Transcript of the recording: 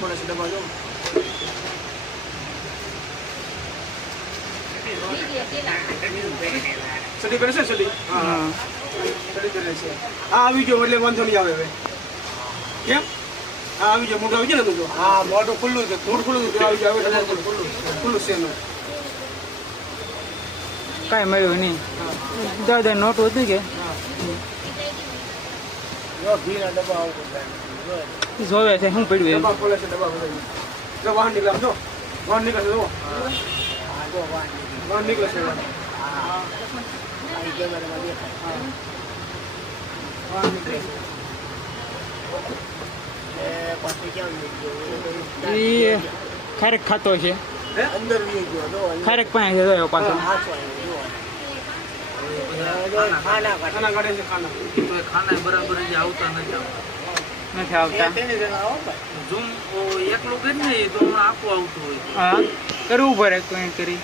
ખોલે છે ડબ્બા જો સડી કરે સડી હા. હા. સડી કરે છે. આ આવી ગયો એટલે વાંધો નહીં આવે હવે. કેમ? હા આવી ગયો મોઢું આવી ગયો ને તું હા મોઢું ખુલ્લું છે. મોટું ખુલ્લું છે. આવી ગયો હવે ખુલ્લું ખુલ્લું છે. એનું. કાંઈ મળ્યું નહીં. દાદા નોટ હતી કે જો ઘીના ડબ્બા આવું બધા જોવે છે શું પડ્યું જો વાહન નીકળે જો વાહન નીકળે છે જો વાહન નીકળે છે વાહન. નીકળે છે ખારેક ખાતો છે. ખારેક પાસે પાછો હા, હાચો આવ્યો, જો. એ જો ખાના બરાબર જે આવતા નથી આવતા નથી આવતા એકલું કરી ને તો આખું આવતું હોય હા, કરવું પડે કોઈ કરી.